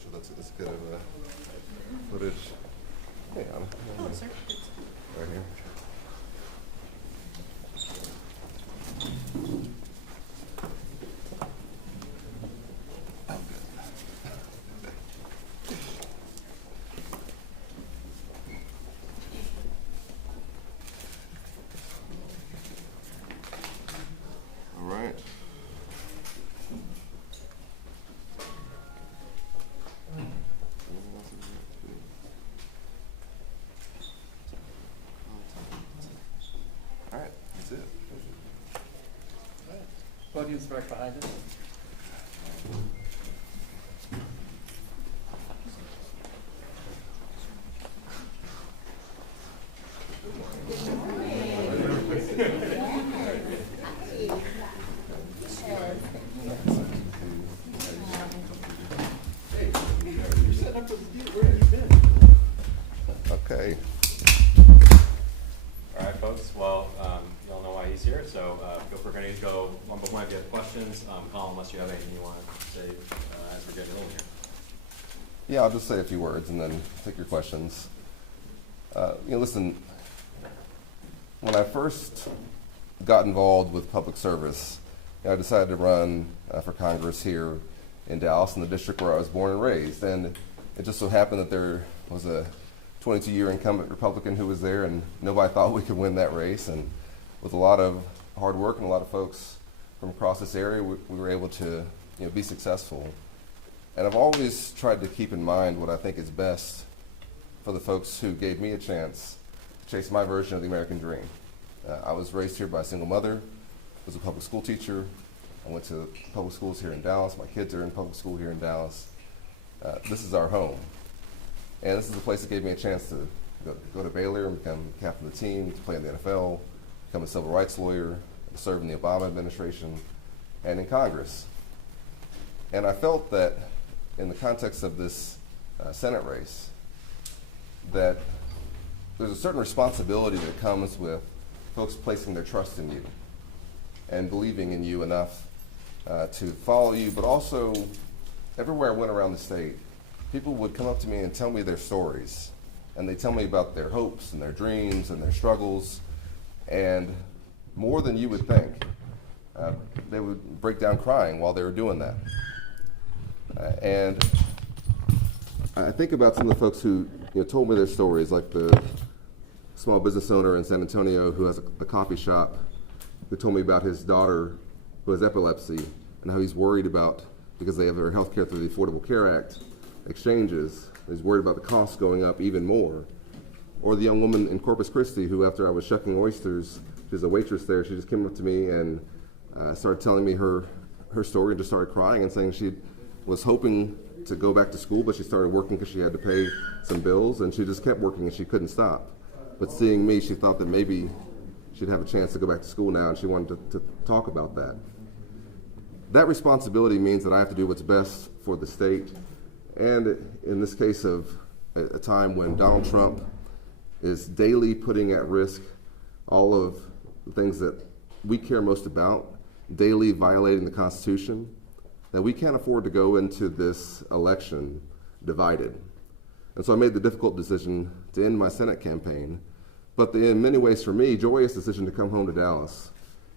sure that's good of footage. Hey, Anna. Hello, sir. Right here. All right. All right, that's it. Podium's right behind us. You're setting up for the deal. Where have you been? Okay. All right, folks. Well, you all know why he's here, so we're going to go one by one if you have questions. Colin, unless you have anything you want to say as we're getting rolling here. Yeah, I'll just say a few words and then take your questions. Listen, when I first got involved with public service, I decided to run for Congress here in Dallas, in the district where I was born and raised. And it just so happened that there was a 22-year incumbent Republican who was there, and nobody thought we could win that race. And with a lot of hard work and a lot of folks from across this area, we were able to be successful. And I've always tried to keep in mind what I think is best for the folks who gave me a chance to chase my version of the American dream. I was raised here by a single mother, was a public school teacher. I went to public schools here in Dallas. My kids are in public school here in Dallas. This is our home. And this is a place that gave me a chance to go to Baylor and become captain of the team, to play in the NFL, become a civil rights lawyer, serve in the Obama administration, and in Congress. And I felt that in the context of this Senate race, that there's a certain responsibility that comes with folks placing their trust in you and believing in you enough to follow you, but also everywhere I went around the state, people would come up to me and tell me their stories, and they tell me about their hopes and their dreams and their struggles, and more than you would think, they would break down crying while they were doing that. And I think about some of the folks who told me their stories, like the small business owner in San Antonio who has a coffee shop, who told me about his daughter who has epilepsy and how he's worried about, because they have their health care through the Affordable Care Act exchanges, he's worried about the costs going up even more. Or the young woman in Corpus Christi who, after I was shucking oysters, she's a waitress there, she just came up to me and started telling me her story and just started crying and saying she was hoping to go back to school, but she started working because she had to pay some bills, and she just kept working and she couldn't stop. But seeing me, she thought that maybe she'd have a chance to go back to school now, and she wanted to talk about that. That responsibility means that I have to do what's best for the state, and in this case of a time when Donald Trump is daily putting at risk all of the things that we care most about, daily violating the Constitution, that we can't afford to go into this election divided. And so I made the difficult decision to end my Senate campaign, but the, in many ways for me, joyous decision to come home to Dallas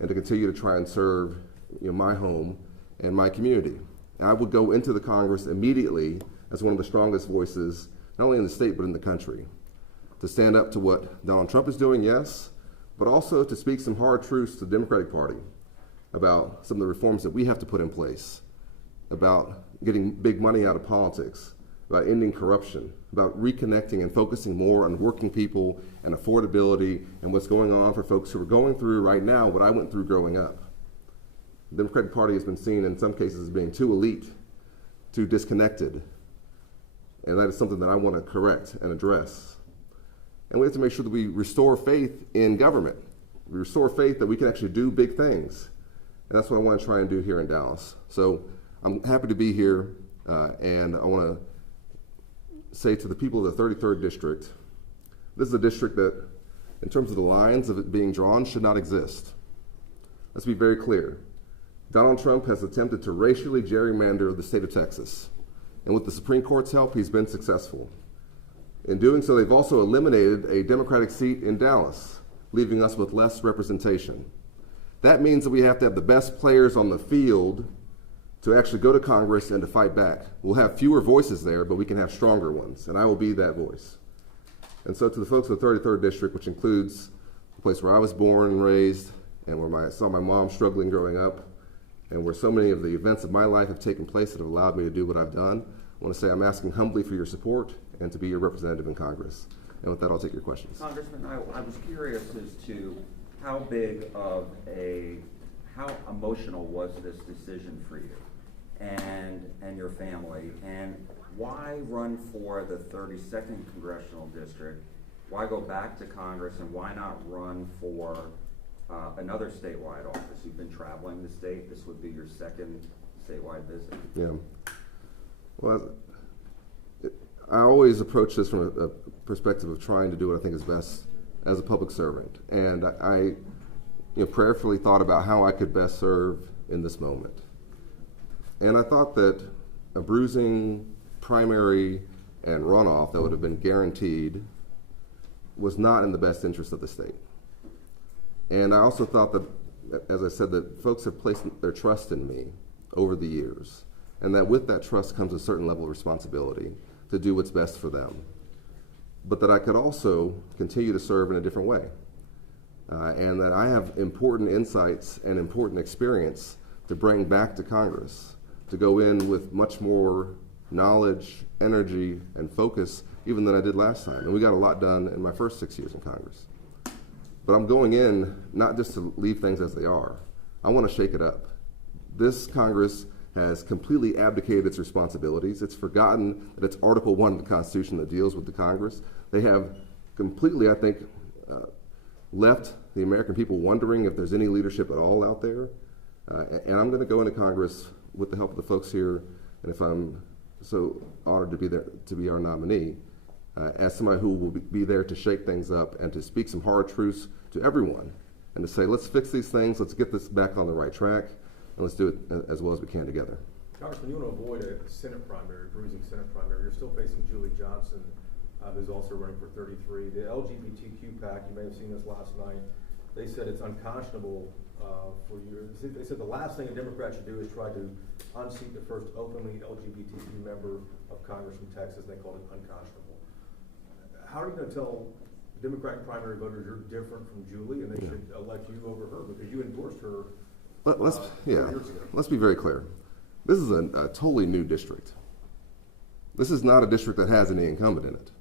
and to continue to try and serve my home and my community. And I would go into the Congress immediately as one of the strongest voices, not only in the state, but in the country, to stand up to what Donald Trump is doing, yes, but also to speak some hard truths to the Democratic Party about some of the reforms that we have to put in place, about getting big money out of politics, about ending corruption, about reconnecting and focusing more on working people and affordability and what's going on for folks who are going through right now what I went through growing up. The Democratic Party has been seen in some cases as being too elite, too disconnected, and that is something that I want to correct and address. And we have to make sure that we restore faith in government. We restore faith that we can actually do big things. And that's what I want to try and do here in Dallas. So I'm happy to be here, and I want to say to the people of the 33rd District, this is a district that, in terms of the lines of it being drawn, should not exist. Let's be very clear. Donald Trump has attempted to racially gerrymander the state of Texas. And with the Supreme Court's help, he's been successful. In doing so, they've also eliminated a Democratic seat in Dallas, leaving us with less representation. That means that we have to have the best players on the field to actually go to Congress and to fight back. We'll have fewer voices there, but we can have stronger ones, and I will be that voice. And so to the folks of the 33rd District, which includes the place where I was born and raised, and where I saw my mom struggling growing up, and where so many of the events of my life have taken place that have allowed me to do what I've done, I want to say I'm asking humbly for your support and to be your representative in Congress. And with that, I'll take your questions. Congressman, I was curious as to how big of how emotional was this decision for you and your family, and why run for the 32nd Congressional District? Why go back to Congress, and why not run for another statewide office? You've been traveling the state. This would be your second statewide visit. Yeah. Well, I always approach this from a perspective of trying to do what I think is best as a public servant. And I prayerfully thought about how I could best serve in this moment. And I thought that a bruising primary and runoff that would have been guaranteed was not in the best interest of the state. And I also thought that, as I said, that folks have placed their trust in me over the years, and that with that trust comes a certain level of responsibility to do what's best for them. But that I could also continue to serve in a different way. And that I have important insights and important experience to bring back to Congress, to go in with much more knowledge, energy, and focus even than I did last time. And we got a lot done in my first 6 years in Congress. But I'm going in not just to leave things as they are. I want to shake it up. This Congress has completely abdicated its responsibilities. It's forgotten that it's Article 1 of the Constitution that deals with the Congress. They have completely, I think, left the American people wondering if there's any leadership at all out there. And I'm going to go into Congress with the help of the folks here, and if I'm so honored to be there, to be our nominee, as somebody who will be there to shake things up and to speak some hard truths to everyone, and to say, let's fix these things, let's get this back on the right track, and let's do it as well as we can together. Congressman, you want to avoid a Senate primary, bruising Senate primary. You're still facing Julie Johnson, who's also running for 33. The LGBTQ PAC, you may have seen this last night, they said it's unconscionable for you. They said the last thing a Democrat should do is try to unseat the first openly LGBTQ member of Congress from Texas. They called it unconscionable. How are you going to tell Democratic primary voters you're different from Julie and they should elect you over her because you endorsed her years ago? Let's be very clear. This is a totally new district. This is not a district that has any incumbent in it.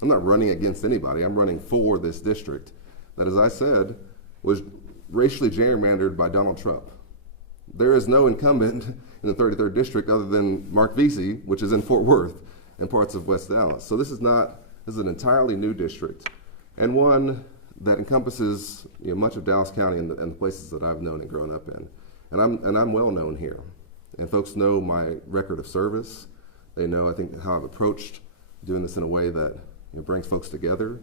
I'm not running against anybody. I'm running for this district that, as I said, was racially gerrymandered by Donald Trump. There is no incumbent in the 33rd District other than Mark Vesey, which is in Fort Worth and parts of West Dallas. So this is an entirely new district, and one that encompasses much of Dallas County and the places that I've known and grown up in. And I'm well known here. And folks know my record of service. They know, I think, how I've approached doing this in a way that brings folks together,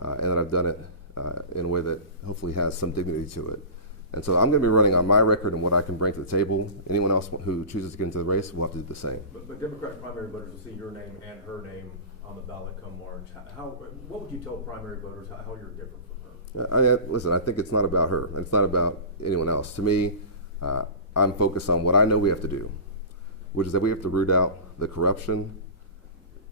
and that I've done it in a way that hopefully has some dignity to it. And so I'm going to be running on my record and what I can bring to the table. Anyone else who chooses to get into the race will have to do the same. But Democratic primary voters will see your name and her name on the ballot come March. What would you tell primary voters how you're different from her? Listen, I think it's not about her, and it's not about anyone else. To me, I'm focused on what I know we have to do, which is that we have to root out the corruption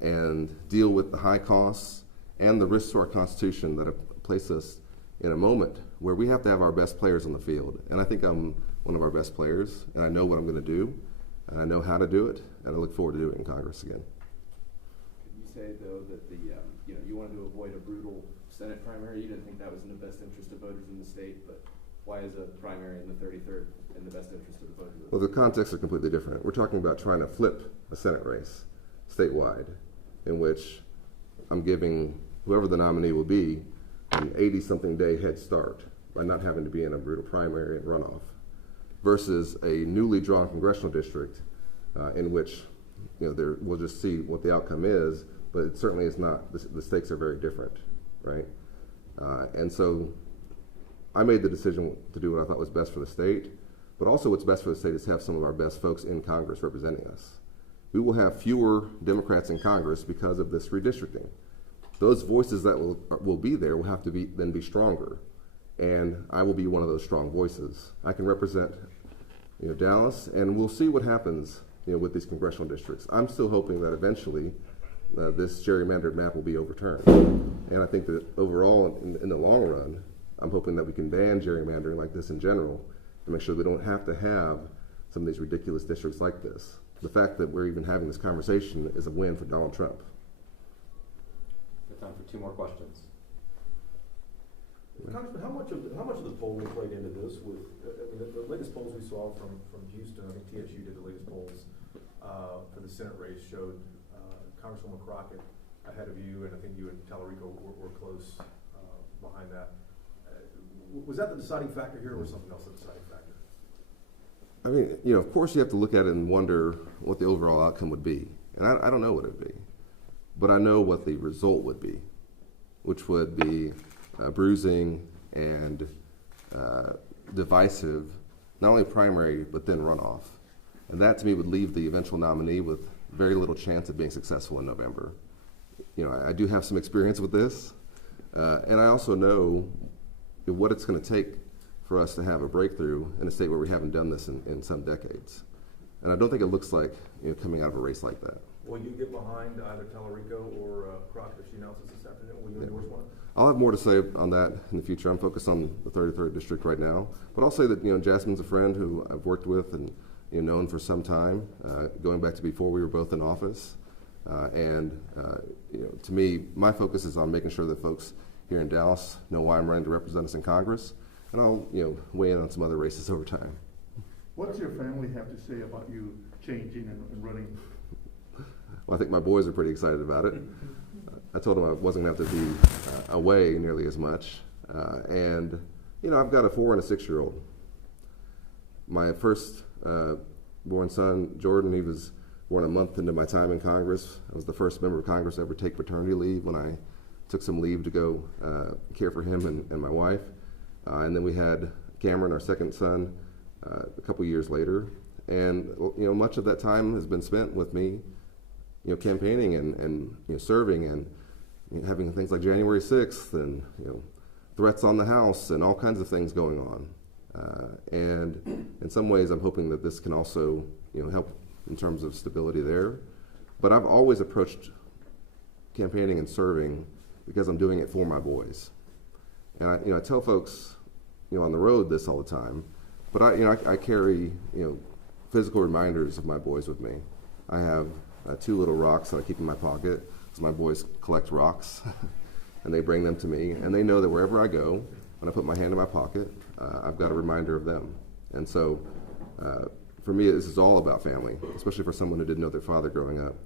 and deal with the high costs and the risks to our Constitution that have placed us in a moment where we have to have our best players on the field. And I think I'm one of our best players, and I know what I'm going to do, and I know how to do it, and I look forward to doing it in Congress again. Could you say, though, that you wanted to avoid a brutal Senate primary? You didn't think that was in the best interest of voters in the state, but why is a primary in the 33rd in the best interest of the voters? Well, the contexts are completely different. We're talking about trying to flip a Senate race statewide, in which I'm giving whoever the nominee will be an 80-something day head start by not having to be in a brutal primary and runoff, versus a newly drawn congressional district in which we'll just see what the outcome is, but it certainly is not. The stakes are very different, right? And so I made the decision to do what I thought was best for the state, but also what's best for the state is to have some of our best folks in Congress representing us. we will have fewer Democrats in Congress because of this redistricting. Those voices that will be there will have to then be stronger, and I will be one of those strong voices. I can represent, Dallas, and we'll see what happens, with these congressional districts. I'm still hoping that eventually this gerrymandered map will be overturned, and I think that overall, in the long run, I'm hoping that we can ban gerrymandering like this in general, and make sure we don't have to have some of these ridiculous districts like this. The fact that we're even having this conversation is a win for Donald Trump. We have time for 2 more questions. Congressman, how much of the polling played into this? With the latest polls we saw from Houston, I think TSU did the latest polls for the Senate race, showed Congresswoman Crockett ahead of you, and I think you and Tallarico were close behind that. Was that the deciding factor here, or was something else the deciding factor? I mean, of course you have to look at it and wonder what the overall outcome would be. And I don't know what it would be. But I know what the result would be, which would be bruising and divisive, not only primary, but then runoff. And that, to me, would leave the eventual nominee with very little chance of being successful in November. I do have some experience with this. And I also know what it's going to take for us to have a breakthrough in a state where we haven't done this in some decades. And I don't think it looks like coming out of a race like that. Will you get behind either Tallarico or Crockett if she announces this afternoon? Will you endorse one? I'll have more to say on that in the future. I'm focused on the 33rd district right now, but I'll say that Jasmine's a friend who I've worked with and known for some time, going back to before we were both in office. To me, my focus is on making sure that folks here in Dallas know why I'm running to represent us in Congress, and I'll weigh in on some other races over time. What does your family have to say about you changing and running? Well, I think my boys are pretty excited about it. I told them I wasn't going to have to be away nearly as much. I've got a 4 and a 6-year-old. My first born son, Jordan, he was born a month into my time in Congress. I was the first member of Congress to ever take paternity leave when I took some leave to go care for him and my wife. And then we had Cameron, our second son, a couple years later. And, much of that time has been spent with me, campaigning and serving and having things like January 6th and, threats on the House and all kinds of things going on. And in some ways, I'm hoping that this can also, help in terms of stability there. But I've always approached campaigning and serving because I'm doing it for my boys. And I tell folks, on the road this all the time, but I carry, physical reminders of my boys with me. I have 2 little rocks that I keep in my pocket because my boys collect rocks and they bring them to me, and they know that wherever I go, when I put my hand in my pocket, I've got a reminder of them. And so for me, this is all about family, especially for someone who didn't know their father growing up.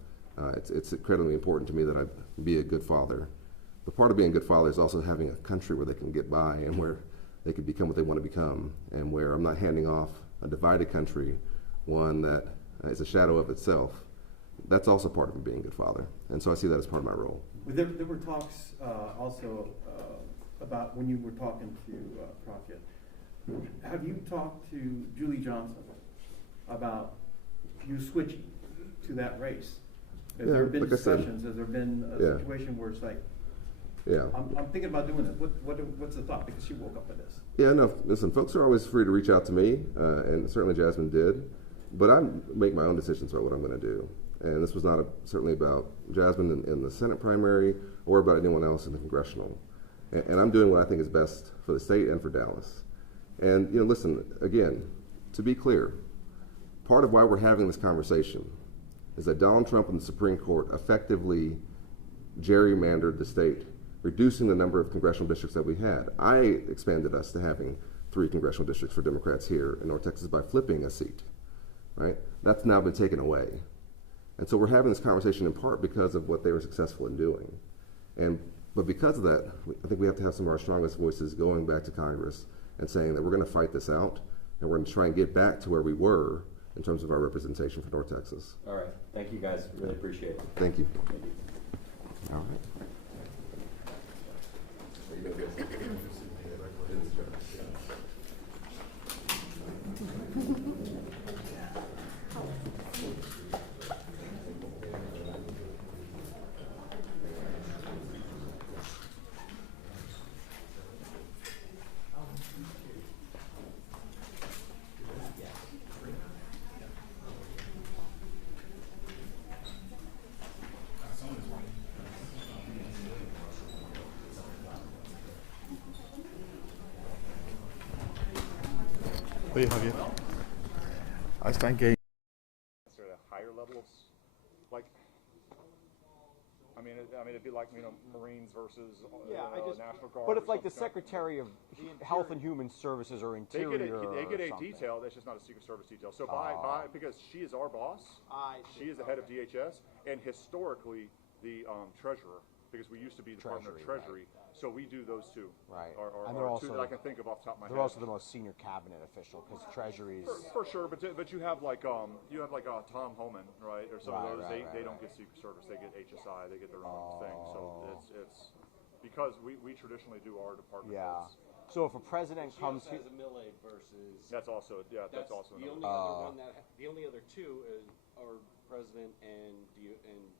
It's incredibly important to me that I be a good father. But part of being a good father is also having a country where they can get by and where they can become what they want to become, and where I'm not handing off a divided country, one that is a shadow of itself. That's also part of being a good father. And so I see that as part of my role. There were talks also about when you were talking to Crockett. Have you talked to Julie Johnson about you switching to that race? Has there been discussions? Has there been a situation where it's like, I'm thinking about doing this. What's the thought? Because she woke up with this. Yeah, no, listen, folks are always free to reach out to me, and certainly Jasmine did, but I make my own decisions about what I'm going to do. And this was not certainly about Jasmine in the Senate primary or about anyone else in the congressional. And I'm doing what I think is best for the state and for Dallas. And, listen, again, to be clear, part of why we're having this conversation is that Donald Trump and the Supreme Court effectively gerrymandered the state, reducing the number of congressional districts that we had. I expanded us to having 3 congressional districts for Democrats here in North Texas by flipping a seat, right? That's now been taken away. And so we're having this conversation in part because of what they were successful in doing. But because of that, I think we have to have some of our strongest voices going back to Congress and saying that we're going to fight this out, and we're going to try and get back to where we were in terms of our representation for North Texas. All right. Thank you, guys. Really appreciate it. Thank you. Thank you. All right. Oye, Javier. Ahí está en game. Sort of higher levels, like, I mean, it'd be like, Marines versus National Guard. But or if like the something. Secretary of Health and Human Services or They Interior, get a or something. detail. That's just not a Secret Service detail. So because she is our boss, she is the head of DHS, and historically the treasurer, because we used to be the Department of Treasury. So we do those two. Right. Are And they're two also- that I can think of off the top of my They're head. also the most senior cabinet official because Treasury's. For sure, but you have like Tom Homan, right, or some Right, of those. right, They right, don't right. get Secret Service. They get HSI. They get their own thing. So it's because we traditionally do our department. Yeah. heads. So if a president comes here, Has a mill aid versus. That's also that's also the another. only other one the only other two are president and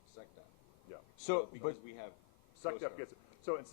SecDef. Yeah. so Because but we have. SecDef gets so.